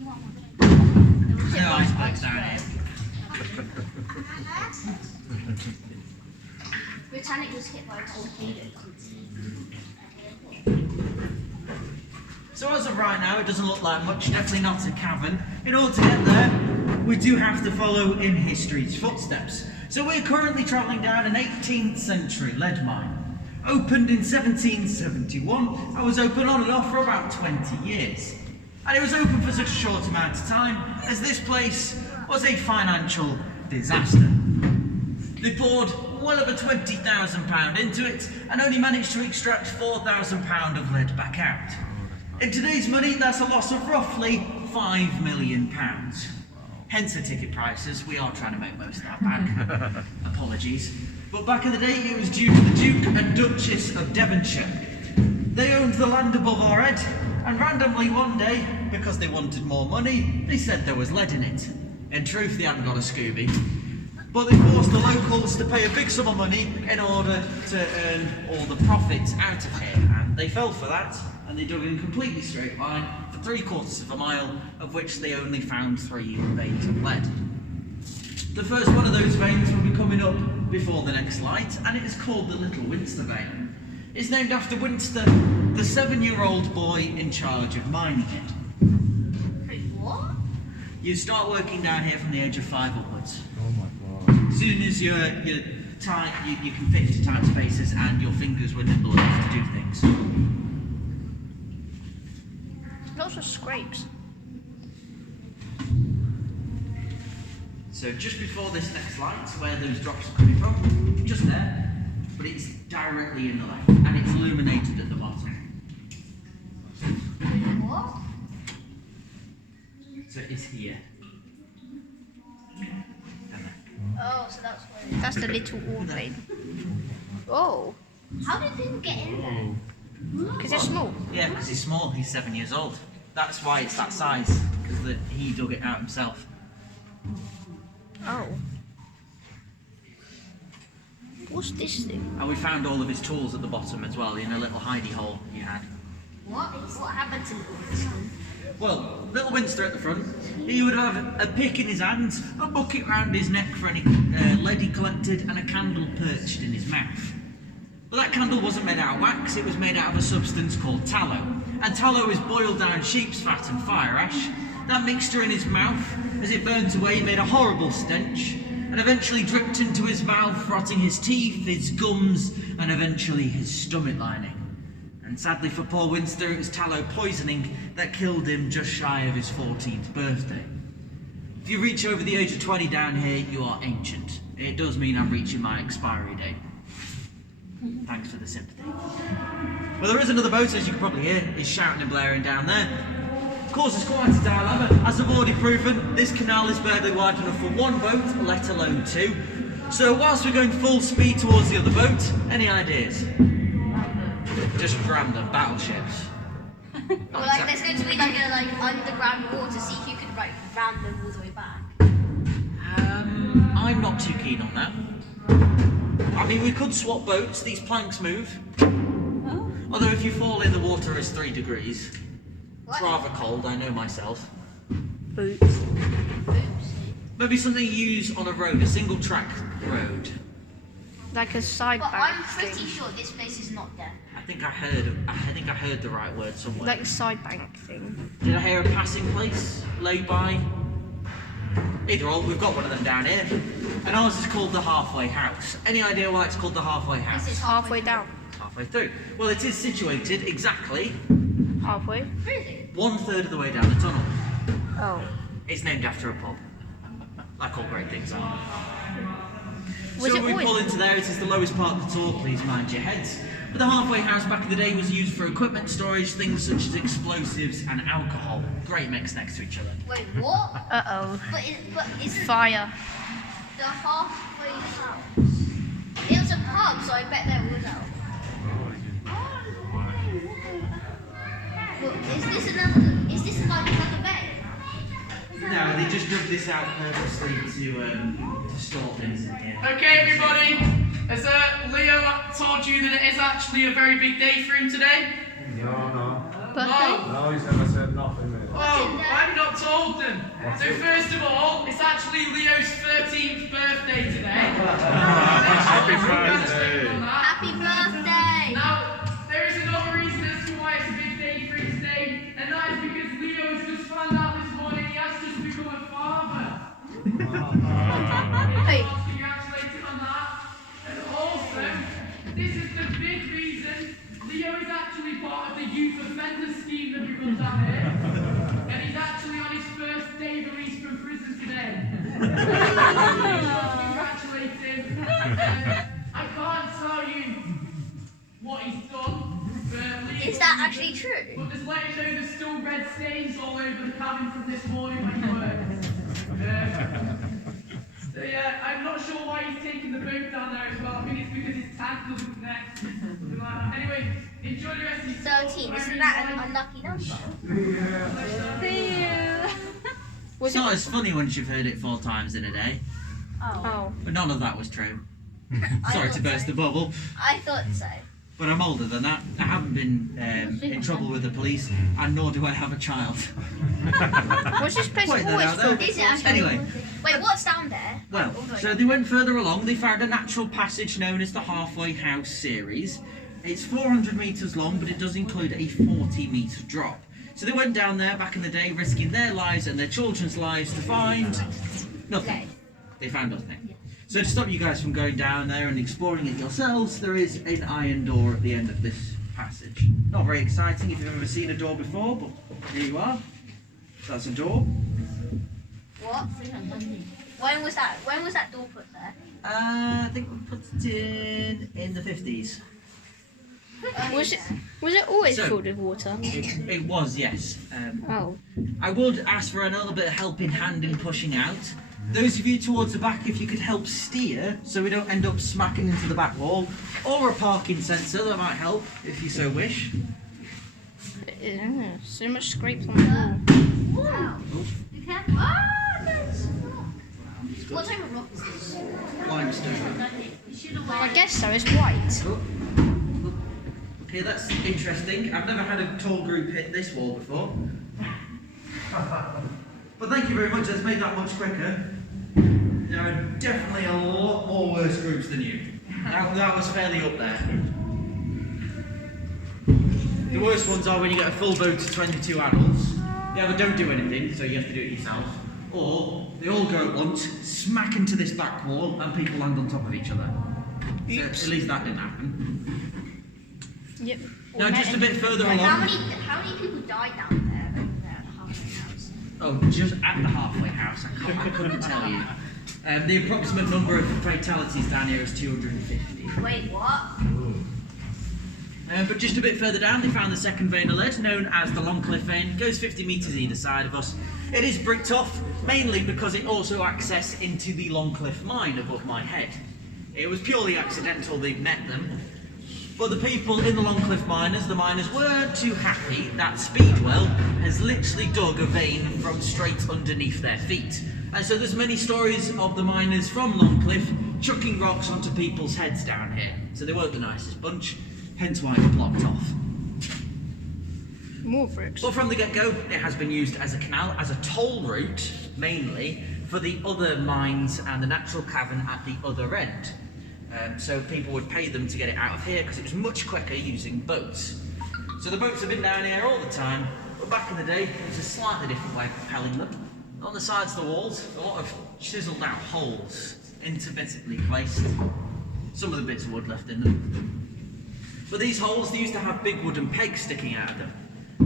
No icebergs down here. Britannic was hit by a torpedo. So as of right now, it doesn't look like much, definitely not a cavern. In order to get there, we do have to follow in history's footsteps. So we're currently travelling down an 18th century lead mine. Opened in 1771, and was open on and off for about 20 years. And it was open for such a short amount of time, as this place was a financial disaster. They poured well over £20,000 into it, and only managed to extract £4,000 of lead back out. In today's money, that's a loss of roughly £5 million. Hence the ticket prices. We are trying to make most of that back. Apologies. But back in the day, it was due to the Duke and Duchess of Devonshire. They owned the land above our head, and randomly one day, because they wanted more money, they said there was lead in it. In truth, they hadn't got a Scooby. But they forced the locals to pay a big sum of money in order to earn all the profits out of here. And they fell for that, and they dug in a completely straight line for 3/4 of a mile, of which they only found 3 veins of lead. The first one of those veins will be coming up before the next light, and it is called the Little Winster vein. It's named after Winster, the 7-year-old boy in charge of mining it. Wait, what? You start working down here from the age of 5 upwards. Oh my god. As soon as you're tight, you can fit into tight spaces and your fingers were nimble enough to do things. Lots of scrapes. So just before this next light, where those drops are coming from, just there, but it's directly in the light, and it's illuminated at the bottom. What? So it's here. Oh, so that's where. That's the little ore vein. Oh, How did people get in there? because it's small. Yeah, because he's small, he's 7 years old. That's why it's that size, because he dug it out himself. Oh. What's this thing? And we found all of his tools at the bottom as well, in a little hidey hole he had. What happened to Winston? Well, little Winster at the front, he would have a pick in his hands, a bucket round his neck for any lead he collected, and a candle perched in his mouth. But that candle wasn't made out of wax, it was made out of a substance called tallow. And tallow is boiled down sheep's fat and fire ash. That mixture in his mouth, as it burnt away, made a horrible stench, and eventually dripped into his mouth, rotting his teeth, his gums, and eventually his stomach lining. And sadly for poor Winster, it was tallow poisoning that killed him just shy of his 14th birthday. If you reach over the age of 20 down here, you are ancient. It does mean I'm reaching my expiry date. Thanks for the sympathy. Well, there is another boat, as you can probably hear. It's shouting and blaring down there. Causes quite a dilemma. As I've already proven, this canal is barely wide enough for one boat, let alone two. So whilst we're going full speed towards the other boat, any ideas? Just random battleships. Well, like, there's going to be like a underground water, see if you could ram them all the way back. I'm not too keen on that. I mean, we could swap boats. These planks move. Oh. Although if you fall in, the water is 3 degrees. It's What? rather cold, I know myself. Boots. Oops. Maybe something you use on a road, a single track road. Like a side But bank I'm pretty thing. sure this place is not there. I think I heard the right word somewhere. Like a side bank thing. Did I hear a passing place laid by? Either or, we've got one of them down here. And ours is called the Halfway House. Any idea why it's called the Halfway House? This is Halfway down. It's halfway through. Well, it is situated exactly Halfway. Really? 1/3 of the way down the tunnel. Oh. It's named after a pub. Like all great things are. Was So it when we pull oil? into there, it is the lowest part of the tour, please mind your heads. But the Halfway House back in the day was used for equipment storage, things such as explosives and alcohol. Great mix next to each other. Wait, what? Uh-oh. But isn't Fire. the halfway house? It was a pub, so I bet there was alcohol. Well, is this like another bay? No, they just dug this out purposely to store things in here. Okay, everybody. Has Leo told you that it is actually a very big day for him today? No. Birthday? No. No, he's never said nothing, mate. Oh, why have you not told told them. So first of all, it's actually Leo's 13th birthday today. Happy birthday. Happy birthday! Now, there is another reason as to why it's a big day for his day, and that is because Leo has just found out this morning he has just become a father. Wait. Congratulate him on that. And also, this is the big reason Leo is actually part of the youth offender scheme that we run down here. And he's actually on his first day release from prison today. Congratulate him. I can't tell you what he's done, but Is that actually true? but just let you know there's still red stains all over the cabin from this morning when he worked. So yeah, I'm not sure why he's taking the boat down there as well. I think it's because his tank doesn't connect. Something like that. Anyway, enjoy the rest of your 13, isn't that an unlucky number? See you. It's not as funny once you've heard it 4 times in a day, Oh. but none of that was true. I Sorry to thought burst so. the bubble, I thought so. but I'm older than that. I haven't been in trouble with the police, and nor do I have a child. What's this place Point that always out there. filled Is with it water? actually? Anyway. Wait, what's down there? Well, so they went further along. They found a natural passage known as the Halfway House series. It's 400 metres long, but it does include a 40-metre drop. So they went down there back in the day, risking their lives and their children's lives to find nothing. They found nothing. So to stop you guys from going down there and exploring it yourselves, there is an iron door at the end of this passage. Not very exciting if you've ever seen a door before, but here you are. That's a door. What? When was that door put there? I think we put it in the 50s. Was it always So- filled with water? It was, yes. Oh. I would ask for another bit of helping hand in pushing out. Those of you towards the back, if you could help steer so we don't end up smacking into the back wall, or a parking sensor, that might help if you so wish. Yeah, so much scrapes on the wall. Wow. Be careful. Ah, there's rock. What type of rock is this? Limestone. I guess so, it's white. Oh. Okay, that's interesting. I've never had a tall group hit this wall before. But thank you very much, that's made that much quicker. There are definitely a lot more worse groups than you. That was fairly up there. The worst ones are when you get a full boat of 22 adults. They either don't do anything, so you have to do it yourself, or they all go at once, smack into this back wall, and people land on top of each other. So Oops. at least that didn't happen. Yep. Now just a bit further along. How many people died down there? Over there at the halfway house? Oh, just at the halfway house. I couldn't tell you. The approximate number of fatalities down here is 250. Wait, what? But just a bit further down, they found the second vein of lead, known as the Longcliffe vein. It goes 50 metres either side of us. It is bricked off, mainly because it also access into the Longcliffe mine above my head. It was purely accidental they met them. But the people in the Longcliffe miners, the miners weren't too happy that Speedwell has literally dug a vein from straight underneath their feet. And so there's many stories of the miners from Longcliffe chucking rocks onto people's heads down here. So they weren't the nicest bunch, hence why it's blocked off. More bricks. But from the get-go, it has been used as a canal, as a toll route, mainly, for the other mines and the natural cavern at the other end. So people would pay them to get it out of here because it was much quicker using boats. So the boats have been down here all the time, but back in the day, it was a slightly different way of propelling them. On the sides of the walls, a lot of chiselled out holes, intermittently placed. Some of the bits of wood left in them. But these holes, they used to have big wooden pegs sticking out of them.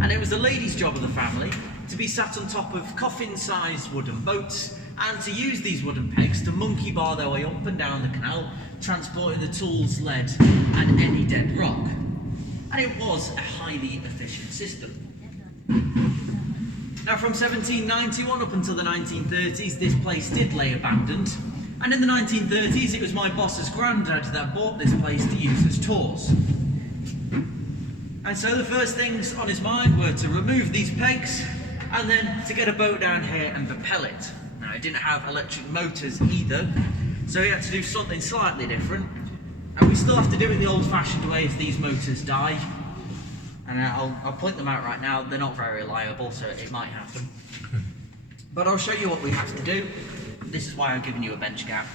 And it was the lady's job of the family to be sat on top of coffin-sized wooden boats and to use these wooden pegs to monkey bar their way up and down the canal, transporting the tools, lead and any dead rock. And it was a highly efficient system. Now from 1791 up until the 1930s, this place did lay abandoned. And in the 1930s, it was my boss's granddad that bought this place to use as tours. And so the first things on his mind were to remove these pegs and then to get a boat down here and propel it. Now, it didn't have electric motors either, so he had to do something slightly different. And we still have to do it the old-fashioned way if these motors die. And I'll point them out right now, they're not very reliable, so it might happen. But I'll show you what we have to do. This is why I've given you a bench gap.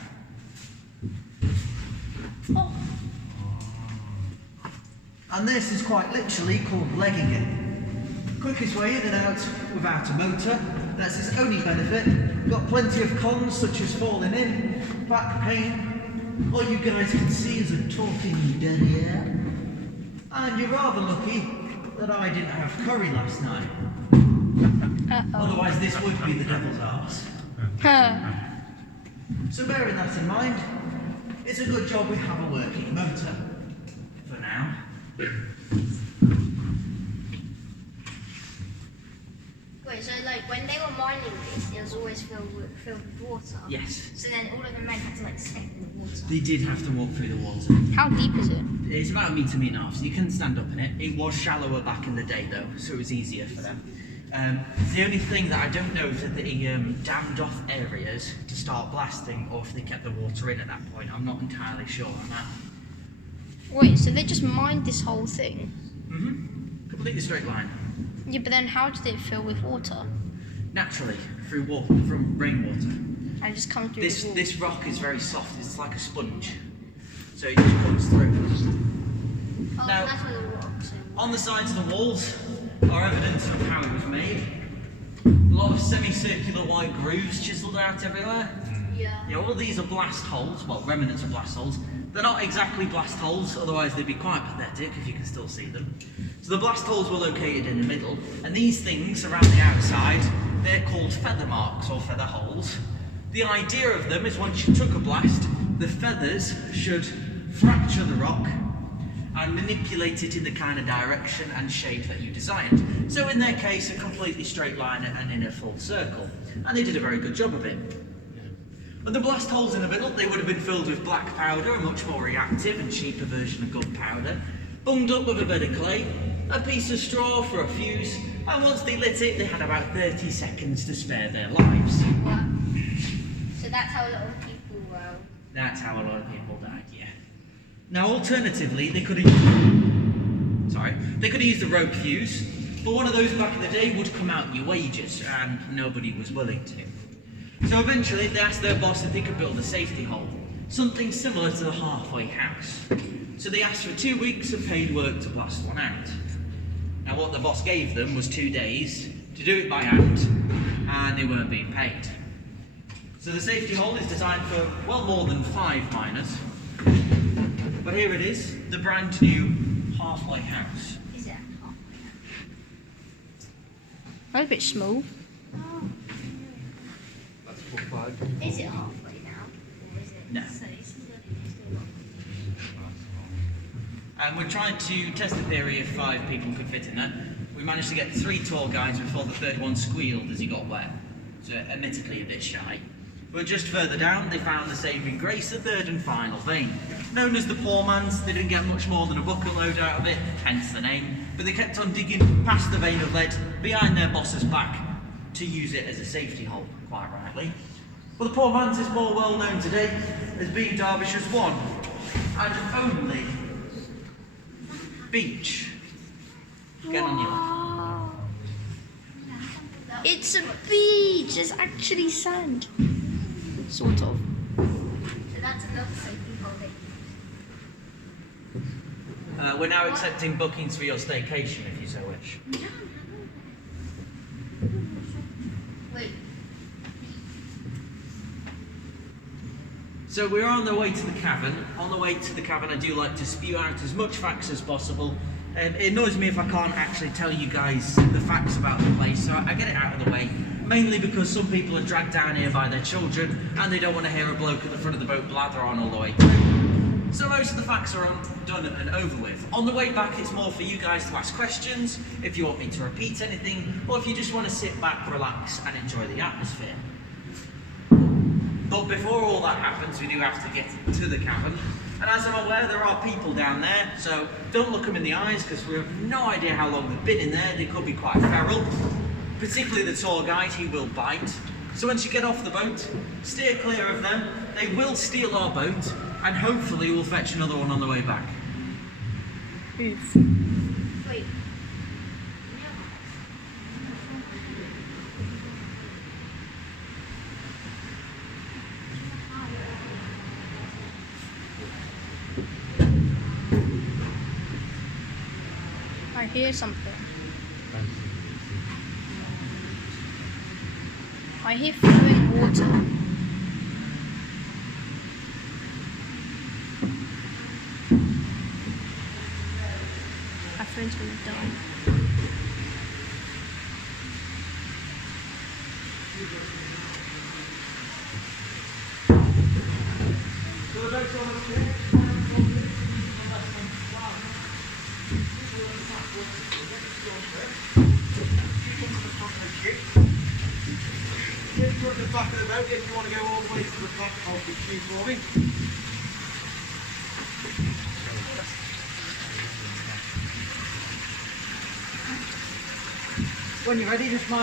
Oh. And this is quite literally called legging it. Quickest way in and out without a motor. That's its only benefit. Got plenty of cons such as falling in, back pain. All you guys can see is a talking derriere. And you're rather lucky that I didn't have curry last night. Otherwise this would be the devil's arse. So bearing that in mind, it's a good job we have a working motor. For now. Wait, so like when they were mining this, it was always filled with water? Yes. So then all of the men had to like step in the water? They did have to walk through the water. How deep is it? It's about a metre and a half, so you can stand up in it. It was shallower back in the day though, so it was easier for them. The only thing that I don't know is that they dammed off areas to start blasting, or if they kept the water in at that point. I'm not entirely sure on that. Wait, so they just mined this whole thing? Mm-hmm. Completely straight line. Yeah, but then how did it fill with water? Naturally, through water, from rainwater. And just come through This the wall? this rock is very soft. It's like a sponge, so it just comes through. Oh, Now- that's where the water was. On the sides of the walls are evidence of how it was made. A lot of semicircular white grooves chiseled out everywhere. Yeah. Yeah, all these are blast holes, well, remnants of blast holes. They're not exactly blast holes, otherwise they'd be quite pathetic if you can still see them. So the blast holes were located in the middle, and these things around the outside, they're called feather marks or feather holes. The idea of them is once you took a blast, the feathers should fracture the rock and manipulate it in the kind of direction and shape that you designed. So in their case, a completely straight line and in a full circle. And they did a very good job of it. And the blast holes in the middle, they would have been filled with black powder, a much more reactive and cheaper version of gunpowder, bunged up with a bit of clay, a piece of straw for a fuse, and once they lit it, they had about 30 seconds to spare their lives. What? So that's how a lot of people That's how a lot of people died, yeah. Now, alternatively, they could have used a rope fuse, but one of those back in the day would come out in your wages, and nobody was willing to. So eventually, they asked their boss if they could build a safety hole, something similar to the halfway house. So they asked for 2 weeks of paid work to blast one out. Now, what the boss gave them was 2 days to do it by hand, and they weren't being paid. So the safety hole is designed for well more than 5 miners. But here it is, the brand new halfway house. Is it That's a bit small. Is it halfway now? Or is it? No. So it's still And we're trying to test the theory if 5 people could fit in there. We managed to get 3 tall guys before the third one squealed as he got wet. So admittedly a bit shy. But just further down, they found the saving grace, the third and final vein. Known as the poor man's, they didn't get much more than a bucket load out of it, hence the name. But they kept on digging past the vein of lead, behind their boss's back, to use it as a safety hole, quite rightly. Well, the poor man's is more well known today as being Derbyshire's one and only beach. Get on your left. It's a beach. It's actually sand. Sort of. So that's another safety hole that We're now accepting bookings for your staycation if you so wish. Wait. So we're on the way to the cavern. On the way to the cavern, I do like to spew out as much facts as possible. It annoys me if I can't actually tell you guys the facts about the place, so I get it out of the way. Mainly because some people are dragged down here by their children, and they don't want to hear a bloke at the front of the boat blather on all the way through. So most of the facts are done and over with. On the way back, it's more for you guys to ask questions, if you want me to repeat anything, or if you just want to sit back, relax, and enjoy the atmosphere. But before all that happens, we do have to get to the cavern. And as I'm aware, there are people down there, so don't look them in the eyes, because we have no idea how long they've been in there. They could be quite feral. Particularly the tour guide, he will bite. So once you get off the boat, steer clear of them. They will steal our boat, and hopefully we'll fetch another one on the way back. Oof. Wait. hear something. I hear flowing water. Our friend's gonna die. At the back of the boat, if you want to go all the way to the back of the queue for me. When you're ready, just mind